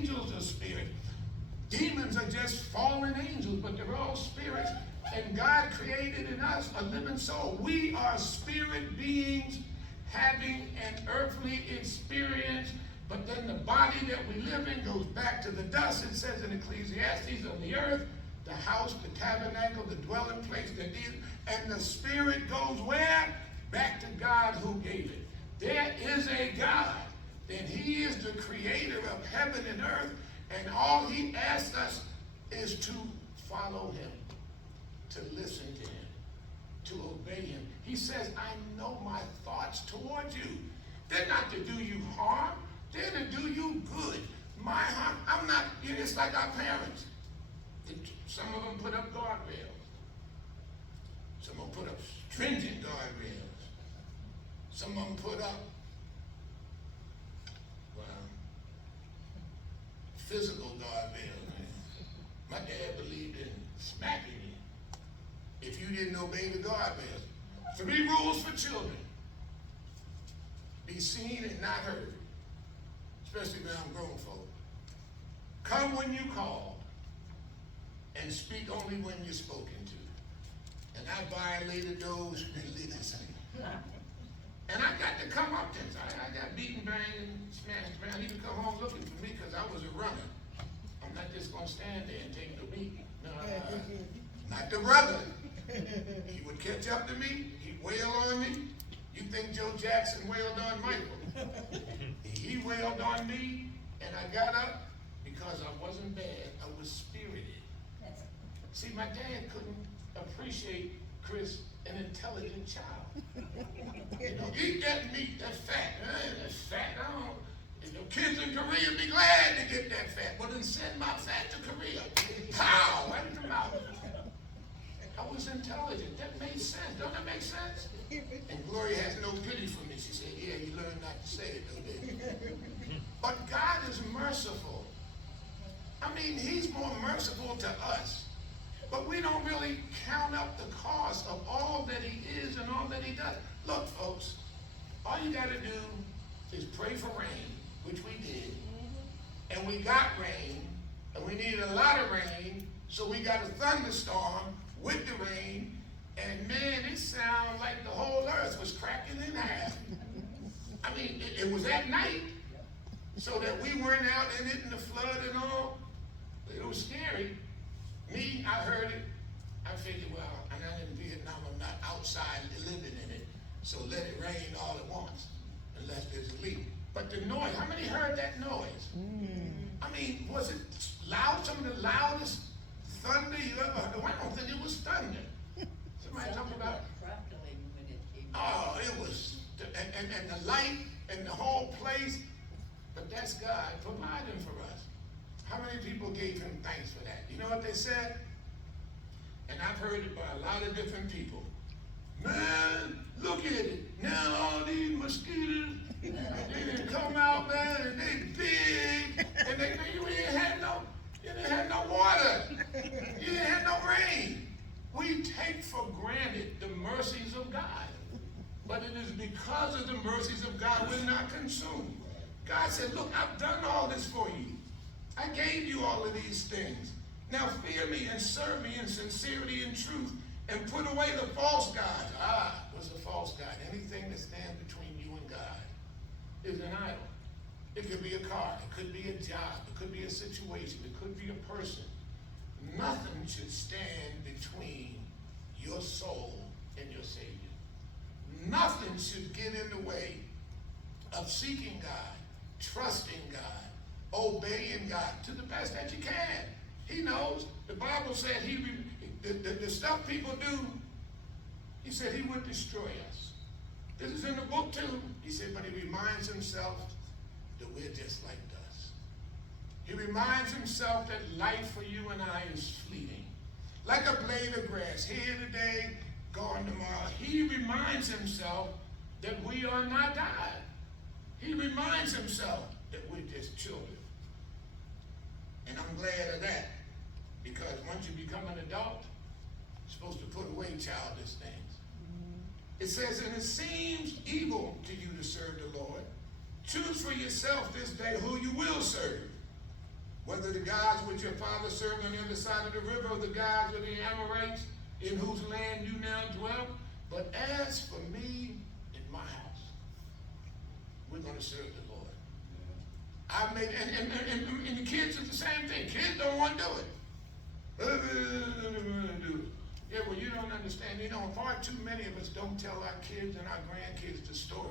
angels are spirit. Demons are just fallen angels, but they're all spirits. And God created in us a living soul. We are spirit beings having an earthly experience, but then the body that we live in goes back to the dust. It says in Ecclesiastes, on the earth, the house, the tabernacle, the dwelling place, and the spirit goes where? Back to God who gave it. There is a God, and he is the creator of heaven and earth, and all he asks us is to follow him, to listen to him, to obey him. He says, I know my thoughts towards you. They're not to do you harm. They're to do you good. My heart, I'm not, it's like our parents. Some of them put up guardrails. Some of them put up stringent guardrails. Some of them put up, physical guardrails. My dad believed in smacking you if you didn't obey the guardrails. 3 rules for children. Be seen and not heard, especially around grown folk. Come when you call, and speak only when you're spoken to. And I violated those religiously. And I got to come up to him. I got beaten, banged, and smashed around. He would come home looking for me because I was a runner. I'm not just going to stand there and take the beat. No, not the brother. He would catch up to me. He'd wail on me. You think Joe Jackson wailed on Michael? He wailed on me, and I got up because I wasn't bad. I was spirited. See, my dad couldn't appreciate Chris, an intelligent child. You know, eat that meat, that's fat. That's fat. I don't. Kids in Korea be glad to get that fat. Well, then send my fat to Korea. Pow! Right in the mouth. I was intelligent. That made sense. Don't that make sense? And Gloria has no pity for me. She said, yeah, you learned not to say it, though, didn't you? But God is merciful. I mean, he's more merciful to us. But we don't really count up the cost of all that he is and all that he does. Look, folks, all you got to do is pray for rain, which we did. And we got rain, and we needed a lot of rain, so we got a thunderstorm with the rain, and man, it sounded like the whole earth was cracking in half. I mean, it was at night, so that we weren't out in it in the flood and all. It was scary. Me, I heard it. I figured, well, I'm not in Vietnam. I'm not outside living in it. So let it rain all at once, unless there's a leak. But the noise, how many heard that noise? I mean, was it loud? Some of the loudest thunder you ever heard? Well, I don't think it was thunder. Somebody talking about, oh, it was, and the light and the whole place. But that's God providing for us. How many people gave him thanks for that? You know what they said? And I've heard it by a lot of different people. Man, look at it. Now all these mosquitoes, they didn't come out, man, and they big, and you didn't have no water. You didn't have no rain. We take for granted the mercies of God. But it is because of the mercies of God we're not consumed. God said, look, I've done all this for you. I gave you all of these things. Now fear me and serve me in sincerity and truth, and put away the false gods. What's a false god? Anything that stands between you and God is an idol. It could be a car. It could be a job. It could be a situation. It could be a person. Nothing should stand between your soul and your Savior. Nothing should get in the way of seeking God, trusting God, obeying God to the best that you can. He knows. The Bible said the stuff people do, he said he would destroy us. This is in the book too. He said, but he reminds himself that we're just like dust. He reminds himself that life for you and I is fleeting. Like a blade of grass, here today, gone tomorrow. He reminds himself that we are not God. He reminds himself that we're just children. And I'm glad of that, because once you become an adult, you're supposed to put away childish things. It says, and it seems evil to you to serve the Lord. Choose for yourself this day who you will serve. whether the gods which your father served on the other side of the river, or the gods of the Amorites, in whose land you now dwell. But as for me and my house, we're going to serve the Lord. I made, and the kids are the same thing. Kids don't want to do it. Yeah, well, you don't understand. You know, far too many of us don't tell our kids and our grandkids the story